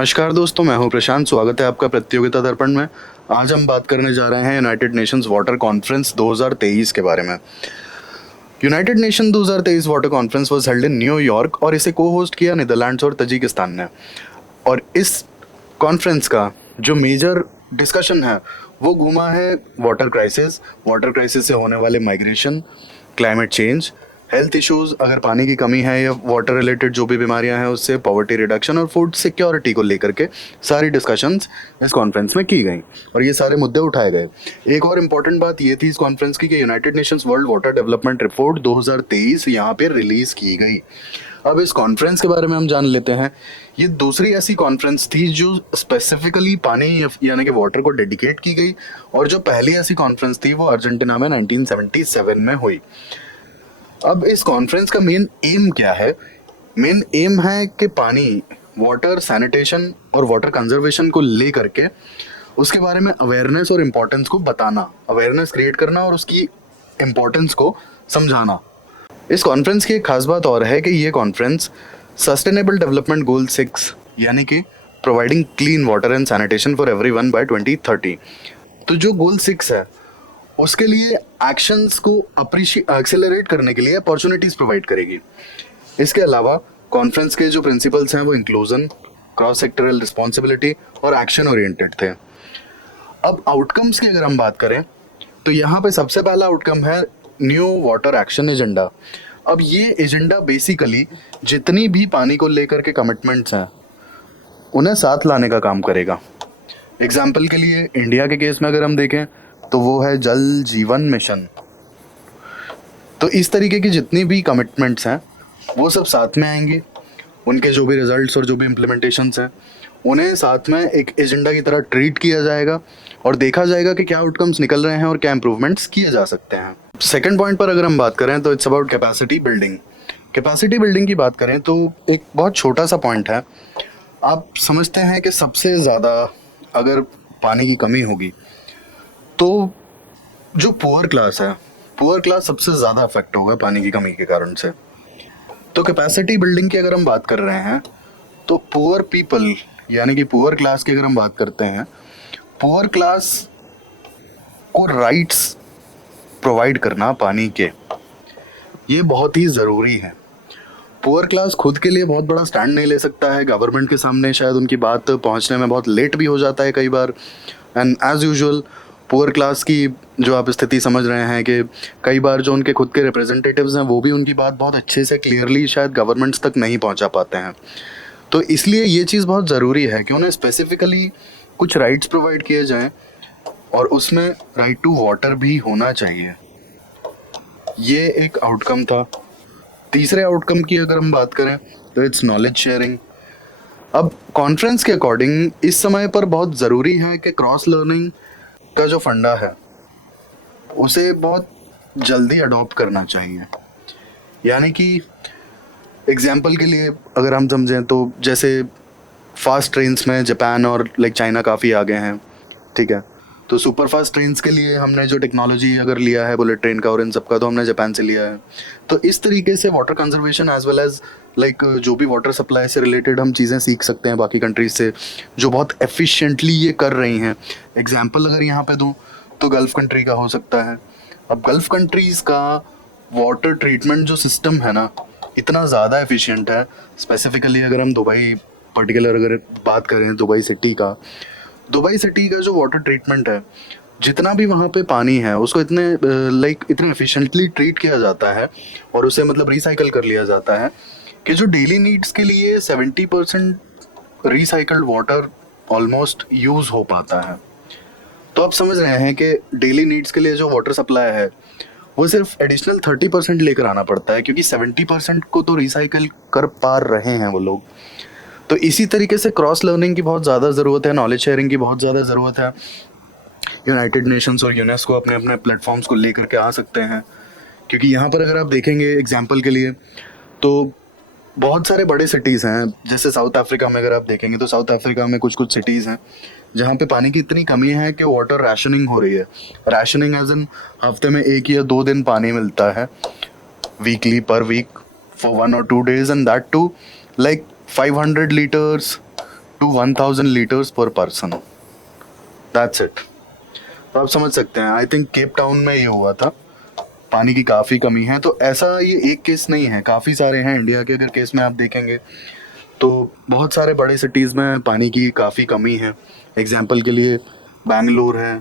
नमस्कार दोस्तों, मैं हूं प्रशांत। स्वागत है आपका प्रतियोगिता दर्पण में। आज हम बात करने जा रहे हैं यूनाइटेड नेशंस वाटर कॉन्फ्रेंस 2023 के बारे में। United nation 2023 water conference was held in New York और इसे को होस्ट किया नीदरलैंड्स और तजिकिस्तान ने। और इस कॉन्फ्रेंस का जो मेजर डिस्कशन है वो घूमा है वाटर क्राइसिस से होने वाले migration, climate change, health issues, अगर पानी की कमी है या वाटर रिलेटेड जो भी बीमारियां हैं उससे, पॉवर्टी रिडक्शन और फूड सिक्योरिटी को लेकर के सारी डिस्कशंस इस कॉन्फ्रेंस में की गई और ये सारे मुद्दे उठाए गए। एक और इम्पॉर्टेंट बात ये थी इस कॉन्फ्रेंस की कि United Nations world water development report 2023 यहाँ पे रिलीज की गई। अब इस कॉन्फ्रेंस के बारे में हम जान लेते हैं। ये दूसरी ऐसी कॉन्फ्रेंस थी जो स्पेसिफिकली पानी यानी कि वाटर को डेडिकेट की गई, और जो पहली ऐसी कॉन्फ्रेंस थी वो अर्जेंटीना में 1977 में हुई। अब इस कॉन्फ्रेंस का मेन एम क्या है? मेन एम है कि पानी, वाटर, सैनिटेशन और वाटर कंजर्वेशन को लेकर के उसके बारे में अवेयरनेस और इम्पोर्टेंस को बताना, अवेयरनेस क्रिएट करना और उसकी इम्पोर्टेंस को समझाना। इस कॉन्फ्रेंस की एक खास बात और है कि ये कॉन्फ्रेंस सस्टेनेबल डेवलपमेंट गोल 6 यानी कि providing clean water and sanitation for everyone by 2030, तो जो गोल 6 है उसके लिए एक्शंस को एक्सेलरेट करने के लिए अपॉर्चुनिटीज प्रोवाइड करेगी। इसके अलावा कॉन्फ्रेंस के जो प्रिंसिपल्स हैं वो इंक्लूजन, क्रॉस सेक्टरल रिस्पॉन्सिबिलिटी और एक्शन ओरिएंटेड थे। अब आउटकम्स की अगर हम बात करें तो यहाँ पे सबसे पहला आउटकम है न्यू वाटर एक्शन एजेंडा। अब ये एजेंडा बेसिकली जितनी भी पानी को लेकर के कमिटमेंट्स हैं उन्हें साथ लाने का काम करेगा। एग्जाम्पल के लिए इंडिया के केस में अगर हम देखें तो वो है जल जीवन मिशन। तो इस तरीके की जितनी भी कमिटमेंट्स हैं वो सब साथ में आएंगे, उनके जो भी रिजल्ट्स और जो भी इम्प्लीमेंटेशंस हैं उन्हें साथ में एक एजेंडा की तरह ट्रीट किया जाएगा और देखा जाएगा कि क्या आउटकम्स निकल रहे हैं और क्या इंप्रूवमेंट्स किए जा सकते हैं। सेकंड पॉइंट पर अगर हम बात करें तो it's about capacity building. Capacity building की बात करें तो एक बहुत छोटा सा पॉइंट है। आप समझते हैं कि सबसे ज़्यादा अगर पानी की कमी होगी तो जो पुअर क्लास सबसे ज़्यादा अफेक्ट होगा पानी की कमी के कारण से। तो कैपेसिटी बिल्डिंग की अगर हम बात कर रहे हैं तो पुअर पीपल यानी कि पुअर क्लास की अगर हम बात करते हैं, पुअर क्लास को राइट्स प्रोवाइड करना पानी के, ये बहुत ही ज़रूरी है। पुअर क्लास खुद के लिए बहुत बड़ा स्टैंड नहीं ले सकता है, गवर्नमेंट के सामने शायद उनकी बात पहुंचने में बहुत लेट भी हो जाता है कई बार। And as usual poor class की जो आप स्थिति समझ रहे हैं कि कई बार जो उनके खुद के रिप्रेजेंटेटिव्स हैं वो भी उनकी बात बहुत अच्छे से क्लियरली शायद गवर्नमेंट्स तक नहीं पहुंचा पाते हैं। तो इसलिए ये चीज़ बहुत ज़रूरी है कि उन्हें स्पेसिफिकली कुछ राइट्स प्रोवाइड किए जाएं और उसमें राइट टू वाटर भी होना चाहिए। ये एक आउटकम था। तीसरे आउटकम की अगर हम बात करें तो इट्स नॉलेज शेयरिंग। अब कॉन्फ्रेंस के अकॉर्डिंग इस समय पर बहुत ज़रूरी है कि क्रॉस लर्निंग का जो फंडा है उसे बहुत जल्दी अडॉप्ट करना चाहिए। यानी कि एग्जाम्पल के लिए अगर हम समझें तो जैसे फास्ट ट्रेन्स में जापान और चाइना काफ़ी आगे हैं, ठीक है। तो सुपर फास्ट ट्रेन्स के लिए हमने जो टेक्नोलॉजी अगर लिया है बुलेट ट्रेन का और इन सब का, तो हमने जापान से लिया है। तो इस तरीके से water conservation as well as जो भी वाटर सप्लाई से रिलेटेड हम चीज़ें सीख सकते हैं बाकी कंट्रीज से जो बहुत एफिशिएंटली ये कर रही हैं। एग्जाम्पल अगर यहाँ पे दूँ तो गल्फ़ कंट्री का हो सकता है। अब गल्फ़ कंट्रीज़ का वाटर ट्रीटमेंट जो सिस्टम है ना इतना ज़्यादा एफिशिएंट है। स्पेसिफिकली अगर हम दुबई पर्टिकुलर अगर बात करें दुबई सिटी का जो वाटर ट्रीटमेंट है, जितना भी वहाँ पे पानी है उसको इतने एफिशिएंटली ट्रीट किया जाता है और उसे रिसाइकल कर लिया जाता है कि जो डेली नीड्स के लिए 70% रिसाइकल्ड वाटर ऑलमोस्ट यूज़ हो पाता है। तो आप समझ रहे हैं कि डेली नीड्स के लिए जो वाटर सप्लाई है वो सिर्फ एडिशनल 30% लेकर आना पड़ता है, क्योंकि 70% को तो रिसाइकल कर पा रहे हैं वो लोग। तो इसी तरीके से क्रॉस लर्निंग की बहुत ज़्यादा ज़रूरत है, नॉलेज शेयरिंग की बहुत ज़्यादा ज़रूरत है। यूनाइटेड नेशंस और यूनेस्को अपने अपने प्लेटफॉर्म्स को लेकर के आ सकते हैं, क्योंकि यहाँ पर अगर आप देखेंगे एग्जाम्पल के लिए तो बहुत सारे बड़े सिटीज़ हैं। जैसे साउथ अफ्रीका में अगर आप देखेंगे तो साउथ अफ्रीका में कुछ सिटीज़ हैं जहाँ पे पानी की इतनी कमी है कि वाटर राशनिंग हो रही है। राशनिंग एज इन हफ्ते में 1 या 2 दिन पानी मिलता है, वीकली पर week for 1 or 2 days, and that too 500 litres to 1000 litres per person, that's it. तो आप समझ सकते हैं, आई थिंक केप टाउन में ये हुआ था, पानी की काफ़ी कमी है। तो ऐसा ये एक केस नहीं है, काफ़ी सारे हैं इंडिया के। अगर केस में आप देखेंगे तो बहुत सारे बड़े सिटीज़ में पानी की काफ़ी कमी है। एग्जाम्पल के लिए बैंगलोर है,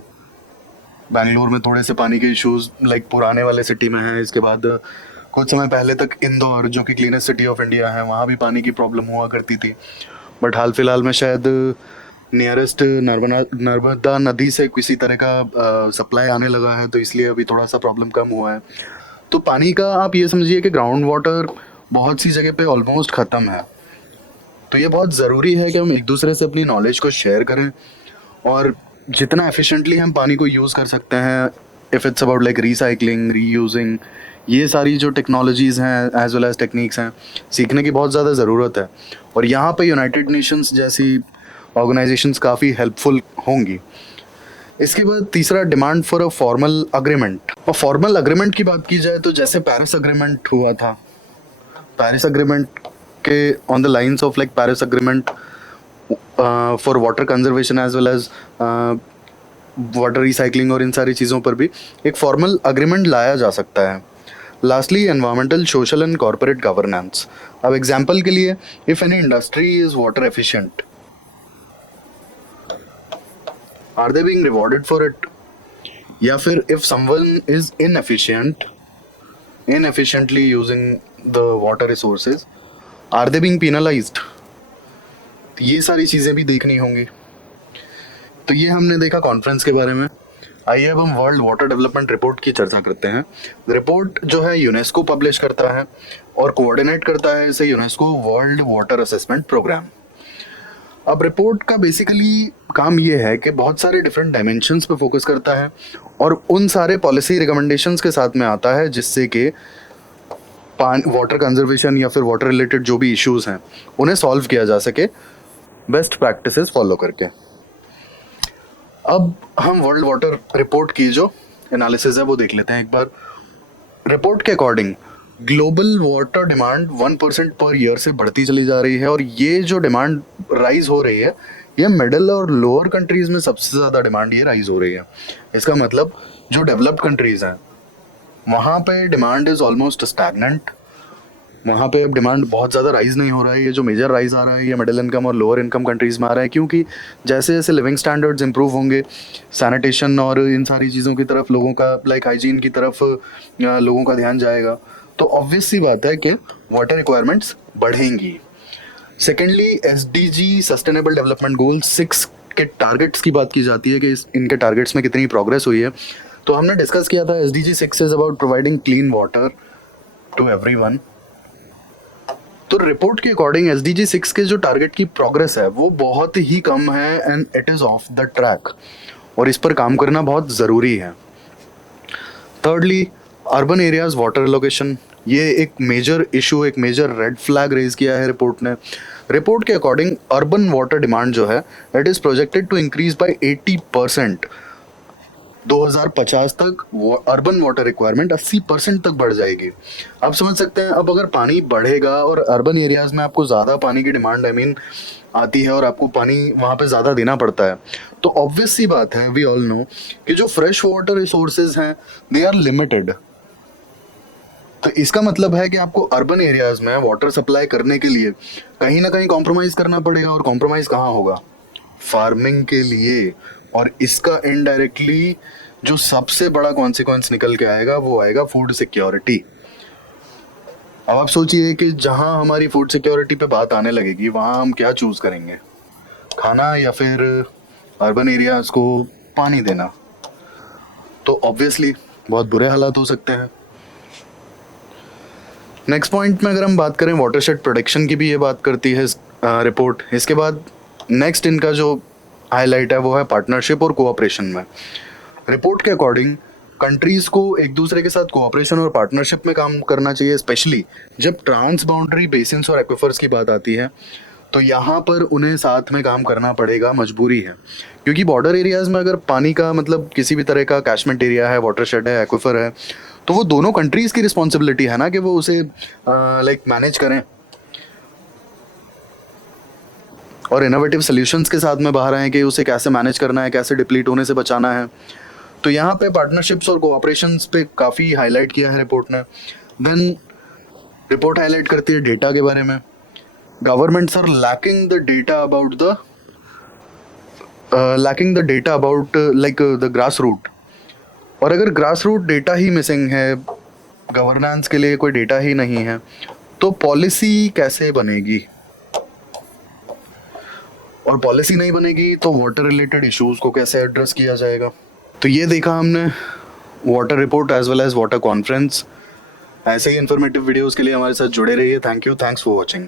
बैंगलोर में थोड़े से पानी के इश्यूज लाइक पुराने वाले सिटी में है। इसके बाद कुछ समय पहले तक इंदौर, जो कि क्लीनेस्ट सिटी ऑफ इंडिया है, वहाँ भी पानी की प्रॉब्लम हुआ करती थी। बट हाल फिलहाल में शायद नियरेस्ट नर्मदा नदी से किसी तरह का सप्लाई आने लगा है, तो इसलिए अभी थोड़ा सा प्रॉब्लम कम हुआ है। तो पानी का आप ये समझिए कि ग्राउंड वाटर बहुत सी जगह पे ऑलमोस्ट ख़त्म है। तो ये बहुत ज़रूरी है कि हम एक दूसरे से अपनी नॉलेज को शेयर करें और जितना एफिशिएंटली हम पानी को यूज़ कर सकते हैं, if it's about like recycling, reusing, ये सारी जो टेक्नोलॉजीज़ हैं एज वेल एज टेक्निक्स हैं, सीखने की बहुत ज़्यादा ज़रूरत है। और यहाँ पे यूनाइटेड नेशंस जैसी ऑर्गेनाइजेशंस काफ़ी हेल्पफुल होंगी। इसके बाद तीसरा, demand for a formal agreement. और फॉर्मल अग्रीमेंट की बात की जाए तो जैसे पेरिस अग्रीमेंट हुआ था, पेरिस अग्रीमेंट के on the lines of like Paris agreement for water conservation as well as water recycling और इन सारी चीज़ों पर भी एक फॉर्मल अग्रीमेंट लाया जा सकता है। Lastly, environmental, social and corporate governance. अब एग्जाम्पल के लिए, if any industry is water efficient, are they being rewarded for it? या फिर if someone is inefficiently using the water resources, are they being penalized? ये सारी चीज़ें भी देखनी होंगी। तो ये हमने देखा कॉन्फ्रेंस के बारे में। आइए अब हम वर्ल्ड वाटर डेवलपमेंट रिपोर्ट की चर्चा करते हैं। रिपोर्ट जो है यूनेस्को पब्लिश करता है और कोऑर्डिनेट करता है इसे UNESCO world water assessment programme. अब रिपोर्ट का बेसिकली काम ये है कि बहुत सारे डिफरेंट डायमेंशंस पे फोकस करता है और उन सारे पॉलिसी रिकमेंडेशंस के साथ में आता है जिससे कि वाटर कंजर्वेशन या फिर वाटर रिलेटेड जो भी इश्यूज हैं उन्हें सॉल्व किया जा सके बेस्ट प्रैक्टिसेस फॉलो करके। अब हम वर्ल्ड वाटर रिपोर्ट की जो एनालिसिस है वो देख लेते हैं एक बार। रिपोर्ट के according global water demand 1% per year से बढ़ती चली जा रही है और ये जो डिमांड राइज हो रही है ये मिडिल और लोअर कंट्रीज में सबसे ज़्यादा डिमांड ये राइज हो रही है। इसका मतलब जो डेवलप्ड कंट्रीज हैं वहाँ पे डिमांड इज़ ऑलमोस्ट स्टैग्नेंट, वहाँ पे अब डिमांड बहुत ज़्यादा राइज नहीं हो रहा है। ये जो मेजर राइज आ रहा है ये मिडिल इनकम और लोअर इनकम कंट्रीज़ में आ रहा है, क्योंकि जैसे जैसे लिविंग स्टैंडर्ड्स इंप्रूव होंगे, सैनिटेशन और इन सारी चीज़ों की तरफ लोगों का लाइक हाइजीन की तरफ लोगों का ध्यान जाएगा, तो ऑब्वियस सी बात है कि वाटर रिक्वायरमेंट्स बढ़ेंगी। Secondly, SDG sustainable development goal 6 के टारगेट्स की बात की जाती है कि इनके टारगेट्स में कितनी प्रोग्रेस हुई है। तो हमने डिस्कस किया था SDG 6 is about providing clean water to everyone. तो रिपोर्ट के अकॉर्डिंग एसडीजी 6 के जो टारगेट की प्रोग्रेस है वो बहुत ही कम है and it is of the track और इस पर काम करना बहुत ज़रूरी है। Thirdly, urban areas water allocation, ये एक मेजर इशू, एक मेजर रेड फ्लैग रेज किया है रिपोर्ट ने। रिपोर्ट के अकॉर्डिंग अर्बन वाटर डिमांड जो है it is projected to increase by 80%। 2050 तक अर्बन वाटर रिक्वायरमेंट 80% तक बढ़ जाएगी। आप समझ सकते हैं, अब अगर पानी बढ़ेगा और अर्बन एरियाज में आपको ज़्यादा पानी की डिमांड आती है और आपको पानी वहाँ पे ज़्यादा देना पड़ता है, तो ऑब्वियस सी बात है, वी ऑल नो कि जो फ्रेश वाटर रिसोर्सेज हैं दे आर लिमिटेड। तो इसका मतलब है कि आपको अर्बन एरियाज में वाटर सप्लाई करने के लिए कहीं ना कहीं कॉम्प्रोमाइज़ करना पड़ेगा, और कॉम्प्रोमाइज़ कहाँ होगा? फार्मिंग के लिए। और इसका इनडायरेक्टली जो सबसे बड़ा कॉन्सिक्वेंस निकल के आएगा वो आएगा फूड सिक्योरिटी। अब आप सोचिए कि जहां हमारी फूड सिक्योरिटी पे बात आने लगेगी वहां हम क्या चूज करेंगे, खाना या फिर अर्बन एरियाज को पानी देना? तो ऑब्वियसली बहुत बुरे हालात हो सकते हैं। नेक्स्ट पॉइंट में अगर हम बात करें वाटरशेड प्रोटेक्शन की, भी ये बात करती है रिपोर्ट। इसके बाद नेक्स्ट इनका जो हाईलाइट है वो है पार्टनरशिप और कोऑपरेशन में। रिपोर्ट के अकॉर्डिंग कंट्रीज को एक दूसरे के साथ कोऑपरेशन और पार्टनरशिप में काम करना चाहिए, स्पेशली जब ट्रांस बाउंड्री बेसिन्स और एक्विफर्स की बात आती है, तो यहाँ पर उन्हें साथ में काम करना पड़ेगा, मजबूरी है। क्योंकि बॉर्डर एरियाज में अगर पानी का मतलब किसी भी तरह का कैचमेंट एरिया है, वाटरशेड है, एक्विफर है, तो वो दोनों कंट्रीज की रिस्पॉन्सिबिलिटी है ना कि वो उसे लाइक मैनेज करें। और इनोवेटिव सॉल्यूशंस के साथ में बाहर आए कि उसे कैसे मैनेज करना है, कैसे डिप्लीट होने से बचाना है। तो यहाँ पे पार्टनरशिप्स और कोऑपरेशंस पे काफ़ी हाईलाइट किया है रिपोर्ट ने। देन रिपोर्ट हाईलाइट करती है डेटा के बारे में। Governments are lacking the data about like the grass root. और अगर ग्रास रूट डेटा ही मिसिंग है, गवर्नेंस के लिए कोई डेटा ही नहीं है, तो पॉलिसी कैसे बनेगी? और पॉलिसी नहीं बनेगी तो वाटर रिलेटेड इश्यूज को कैसे एड्रेस किया जाएगा? तो ये देखा हमने water report as well as water conference. ऐसे ही इन्फॉर्मेटिव वीडियोस के लिए हमारे साथ जुड़े रहिए। Thank you, thanks for watching.